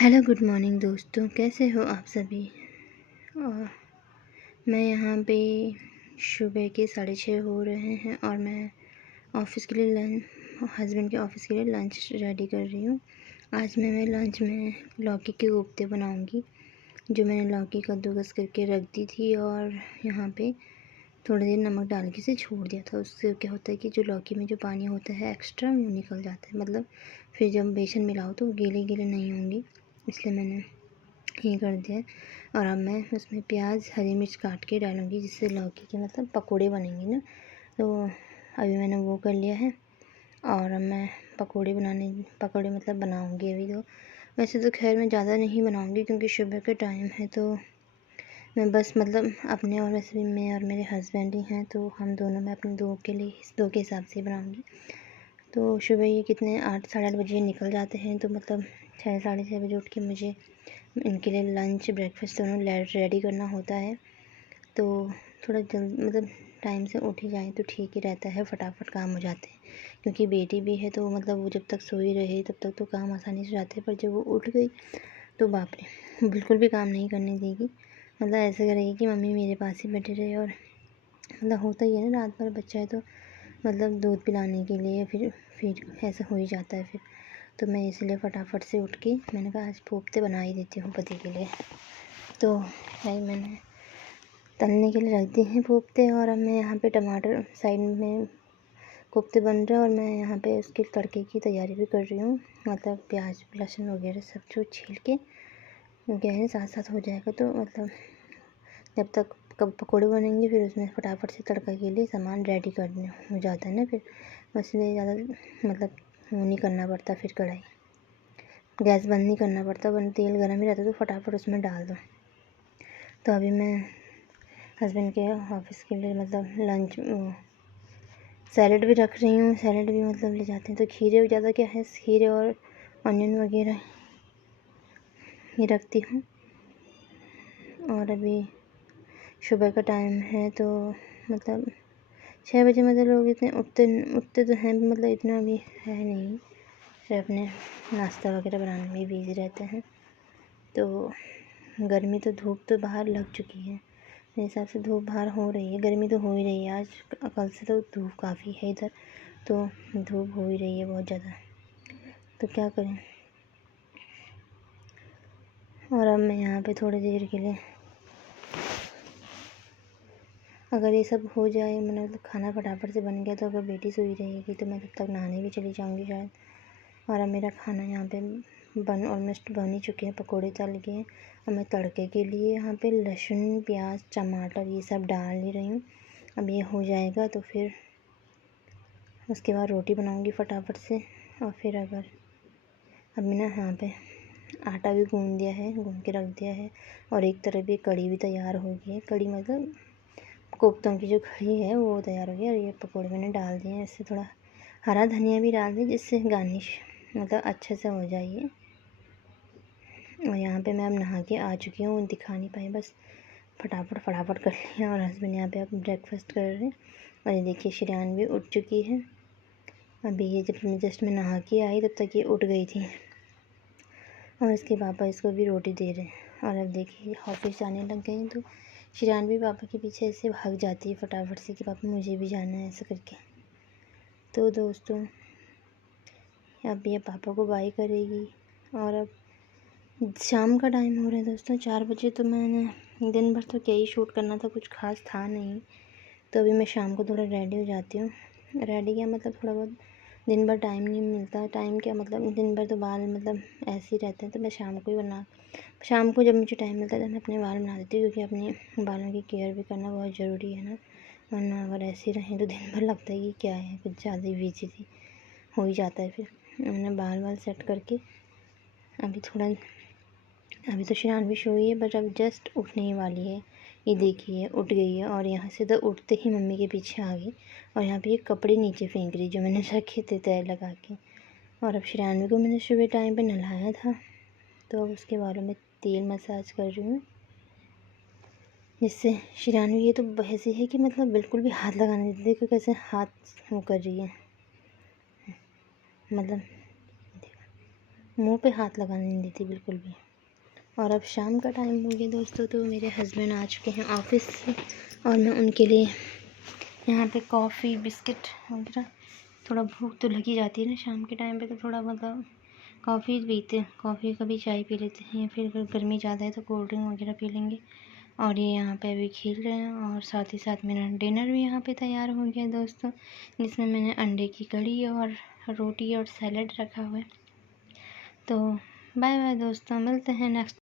Hello good morning दोस्तों, कैसे हो आप सभी। और मैं यहाँ पे सुबह के 6:30 हो रहे हैं और मैं ऑफ़िस के लिए हस्बैंड के ऑफ़िस के लिए लंच रेडी कर रही हूँ। आज मैं लंच में लौकी के कोफ्ते बनाऊँगी, जो मैंने लौकी कद्दूकस करके रख दी थी और यहाँ पे थोड़ी देर नमक डाल के इसे छोड़ दिया था। उससे क्या होता है कि जो लौकी में जो पानी होता है एक्स्ट्रा वो निकल जाता है, मतलब फिर जब बेसन मिलाओ तो गीले गीले नहीं होंगे, इसलिए मैंने ये कर दिया है। और अब मैं उसमें प्याज हरी मिर्च काट के डालूँगी, जिससे लौकी के मतलब पकोड़े बनेंगे ना। तो अभी मैंने वो कर लिया है और अब मैं पकोड़े मतलब बनाऊँगी अभी। तो वैसे तो खैर मैं ज़्यादा नहीं बनाऊँगी क्योंकि सुबह का टाइम है, तो मैं बस मतलब अपने और वैसे भी मैं और मेरे हस्बैंड ही हैं, तो हम दोनों में अपने दो के हिसाब से बनाऊँगी। तो सुबह ये कितने 8 साढ़े 8 बजे निकल जाते हैं, तो मतलब 6 साढ़े 6 बजे उठ के मुझे इनके लिए लंच ब्रेकफास्ट दोनों रेडी करना होता है। तो थोड़ा जल्द मतलब टाइम से उठ ही जाए तो ठीक ही रहता है, फटाफट काम हो जाते हैं। क्योंकि बेटी भी है तो मतलब वो जब तक सोई रहे तब तक तो काम आसानी से जाते हैं, पर जब वो उठ गई तो बाप रे, बिल्कुल भी काम नहीं करने देगी। मतलब ऐसे करेगी कि मम्मी मेरे पास ही बैठे रहे। और मतलब होता ही है ना, रात भर बच्चा है तो मतलब दूध पिलाने के लिए फिर ऐसा हो ही जाता है फिर। तो मैं इसलिए फटाफट से उठ के मैंने कहा आज कोफ्ते बना ही देती हूँ पति के लिए। तो भाई मैंने तलने के लिए रख दिए हैं कोफ्ते, और अब मैं यहाँ पे टमाटर साइड में कोफ्ते बन रहे हैं और मैं यहाँ पे उसके तड़के की तैयारी भी कर रही हूँ। मतलब प्याज लहसुन वगैरह सब जो छील के गए हैं साथ साथ हो जाएगा, तो मतलब जब तक कब पकौड़े बनेंगे फिर उसमें फटाफट से तड़का के लिए सामान रेडी करने हो जाता है ना फिर। बस इसलिए ज़्यादा मतलब वो नहीं करना पड़ता, फिर कढ़ाई गैस बंद नहीं करना पड़ता, वरना तेल गर्म ही रहता तो फटाफट उसमें डाल दो। तो अभी मैं हस्बैंड के ऑफिस के लिए मतलब लंच सैलेड भी रख रही हूँ। सैलेड भी मतलब ले जाते हैं तो खीरे ज़्यादा क्या है, खीरे और ऑनियन वगैरह ही रखती हूँ। और अभी सुबह का टाइम है तो मतलब 6 बजे मतलब लोग इतने उठते तो हैं, मतलब इतना भी है नहीं, फिर अपने नाश्ता वगैरह बनाने में बिज़ी रहते हैं। तो गर्मी तो धूप तो बाहर लग चुकी है, मेरे हिसाब से धूप बाहर हो रही है, गर्मी तो हो ही रही है। आज कल से तो धूप काफ़ी है इधर, तो धूप हो ही रही है बहुत ज़्यादा, तो क्या करें। और अब मैं यहाँ पे थोड़ी देर के लिए अगर ये सब हो जाए, मतलब खाना फटाफट से बन गया, तो अगर बेटी सोई रहेगी तो मैं तब तक नहाने भी चली जाऊँगी शायद। और अब मेरा खाना यहाँ पे ऑलमोस्ट बन ही चुके हैं, पकोड़े तल गए हैं। अब मैं तड़के के लिए यहाँ पे लहसुन प्याज टमाटर ये सब डाल ही रही हूँ। अब ये हो जाएगा तो फिर उसके बाद रोटी बनाऊँगी फटाफट से। और फिर अगर अब मैंने यहाँ पे आटा भी गूँध के रख दिया है, और एक तरफ भी कढ़ी भी तैयार हो गई है। कढ़ी मतलब कोफ्तों की जो कढ़ी है वो तैयार हो गई, और ये पकौड़े मैंने डाल दिए हैं। इससे थोड़ा हरा धनिया भी डाल दी जिससे गार्निश मतलब अच्छे से हो जाइए। और यहाँ पे मैं अब नहा के आ चुकी हूँ, दिखा नहीं पाई, बस फटाफट कर लिया। और हस्बैंड यहाँ पे अब ब्रेकफास्ट कर रहे हैं। और ये देखिए श्रेयान भी उठ चुकी है। अभी ये जब मैं नहा के आई तब तक ये उठ गई थी, और इसके पापा इसको भी रोटी दे रहे हैं। और अब देखिए ऑफिस जाने लग गए हैं, तो श्रेयान भी पापा के पीछे ऐसे भाग जाती है फटाफट से कि पापा मुझे भी जाना है, ऐसा करके। तो दोस्तों अब ये पापा को बाय करेगी। और अब शाम का टाइम हो रहा है दोस्तों, 4 बजे। तो मैंने दिन भर तो क्या ही शूट करना था, कुछ खास था नहीं। तो अभी मैं शाम को थोड़ा रेडी हो जाती हूँ। रेडी क्या मतलब थोड़ा बहुत, दिन भर टाइम नहीं मिलता। टाइम क्या मतलब दिन भर तो बाल मतलब ऐसे ही रहते हैं, तो मैं शाम को जब मुझे टाइम मिलता है तो मैं अपने बाल बना देती हूँ, क्योंकि अपने बालों की केयर भी करना बहुत ज़रूरी है ना। वरना अगर ऐसे ही रहें तो दिन भर लगता है कि क्या है, कुछ ज़्यादा ही बिजी थी हो ही जाता है। फिर मैंने बाल सेट करके अभी तो श्रेयान भी सोई है, बट अब जस्ट उठने ही वाली है। ये देखिए उठ गई है, और यहाँ से तो उठते ही मम्मी के पीछे आ गई, और यहाँ पे ये कपड़े नीचे फेंक रही जो मैंने रखे थे तय लगा के। और अब श्रेयान को मैंने सुबह टाइम पे नहलाया था, तो अब उसके बालों में तेल मसाज कर रही हूँ, जिससे श्रेयान ये तो ऐसी है कि मतलब बिल्कुल भी हाथ लगाने नहीं देती। देखो कैसे हाथ वो कर रही है, मतलब मुंह पे हाथ लगाने नहीं देती बिल्कुल भी। और अब शाम का टाइम हो गया दोस्तों, तो मेरे हस्बैंड आ चुके हैं ऑफ़िस से और मैं उनके लिए यहाँ पे कॉफ़ी बिस्किट वगैरह, थोड़ा भूख तो लगी जाती है ना शाम के टाइम पे, तो थोड़ा मतलब कॉफ़ी पीते हैं, कॉफ़ी कभी चाय पी लेते हैं, या फिर अगर गर्मी ज़्यादा है तो कोल्ड ड्रिंक वगैरह पी लेंगे। और ये यहाँ पे अभी खेल रहे हैं, और साथ ही साथ मेरा डिनर भी यहाँ पे तैयार हो गया दोस्तों, जिसमें मैंने अंडे की कढ़ी और रोटी और सैलेड रखा हुआ है। तो बाय बाय दोस्तों, मिलते हैं नेक्स्ट